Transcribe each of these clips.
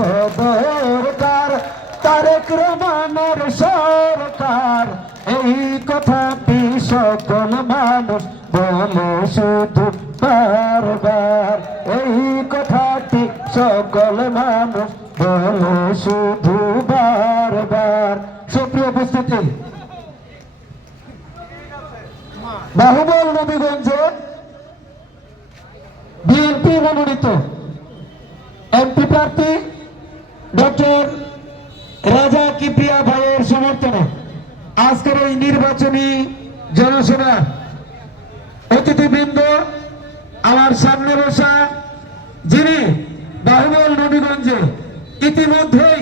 দরকার তারেক রহমানের সরকার। এই কথাটি সকল মানুষ বলে শুধু বারবার? এই কথাটি সকল মানুষ বলে শুধু বারবার? সুপ্রিয় উপস্থিতি, বাহুবল নবীগঞ্জে বিএনপি মনোনীত এমপি প্রার্থী ডক্টর রাজা কিপ্রিয়া ভাইয়ের সমর্থনে আজকের এই নির্বাচনী জনসভা অতিথিবৃন্দ, আমার সামনে বসা যিনি বাহুবল নবীগঞ্জে ইতিমধ্যেই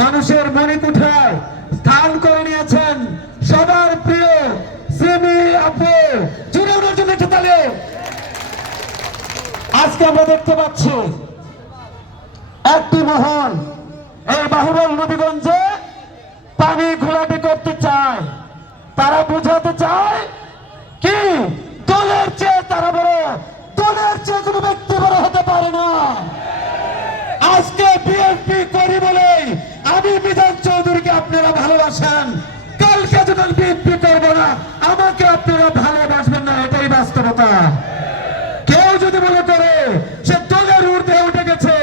মানুষের মনে কোঠায় স্থান করে নিয়েছেন, সবার প্রিয় সিমি আপু জুড়ে আজকে আমরা দেখতে পাচ্ছি একটি এই বাহুবল নবীগঞ্জে পানি ঘোলাটি করতে চায়। তারা বুঝাতে চায় কি দলের চেয়ে তারা বড়, দলের চেয়ে কোনো ব্যক্তি বড় হতে পারে না। আজকে বিএনপি করি বলে আমি মিজান চৌধুরীকে আপনারা ভালোবাসেন। কালকে যখন বিএনপি করব না, আমাকে আপনারা ভালোবাসবেন না, এটাই বাস্তবতা। কেউ যদি মনে করে সে দলের ঊর্ধ্বে উঠে গেছে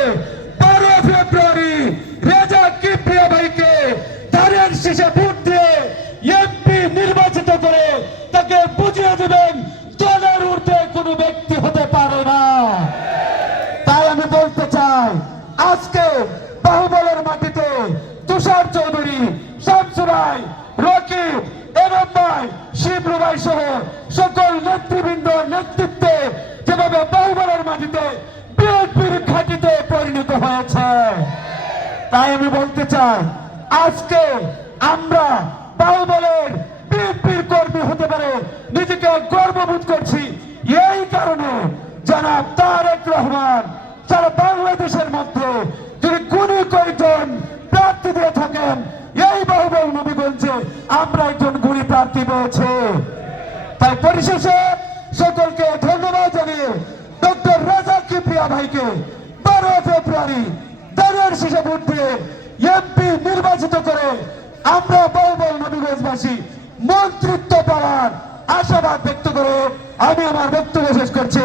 বারো ফেব্রুয়ারি রেজা কিপ্রিয়া ভাইকে তারের শেষে ভোট দিয়ে এমপি নির্বাচিত করে তাকে বুঝিয়ে দেবেন, দলের ঊর্ধ্বে কোনো ব্যক্তি হতে পারে না। তাই আমি বলতে চাই, আজকে বাহুবলের মাটিতে তুষার চৌধুরী শামসুরাই ভাই শিবরু ভাই সহ সকল নেতৃবৃন্দ নেতৃত্বে যেভাবে বাহুবলের মাটিতে বিএনপির ঘাটিতে পরিণত হয়েছে। তাই আমি বলতে চাই, আজকে আমরা বাহুবলের বিএনপির কর্মী হতে পারে গর্ববোধ করছি। এই কারণে জনাব তারেক রহমান সারা বাংলাদেশের মধ্যে যদি কোন কয়েকজন প্রার্থী দিয়ে থাকেন, এই বাহুবল নবীগঞ্জে আমরা একজন গুণী প্রার্থী পেয়েছে। তাই পরিশেষে সকলকে ধন্যবাদ জানিয়ে ডক্টর রাজা কিপ্রিয়া ভাইকে বারো ফেব্রুয়ারি দানের শেষে ভোট দিয়ে এমপি নির্বাচিত করে আমরা বাহুবল নবীগঞ্জবাসী মন্ত্রিত্ব পাওয়ার আশাবাদ ব্যক্ত করে। আমি আমার বক্তব্য শেষ করছি।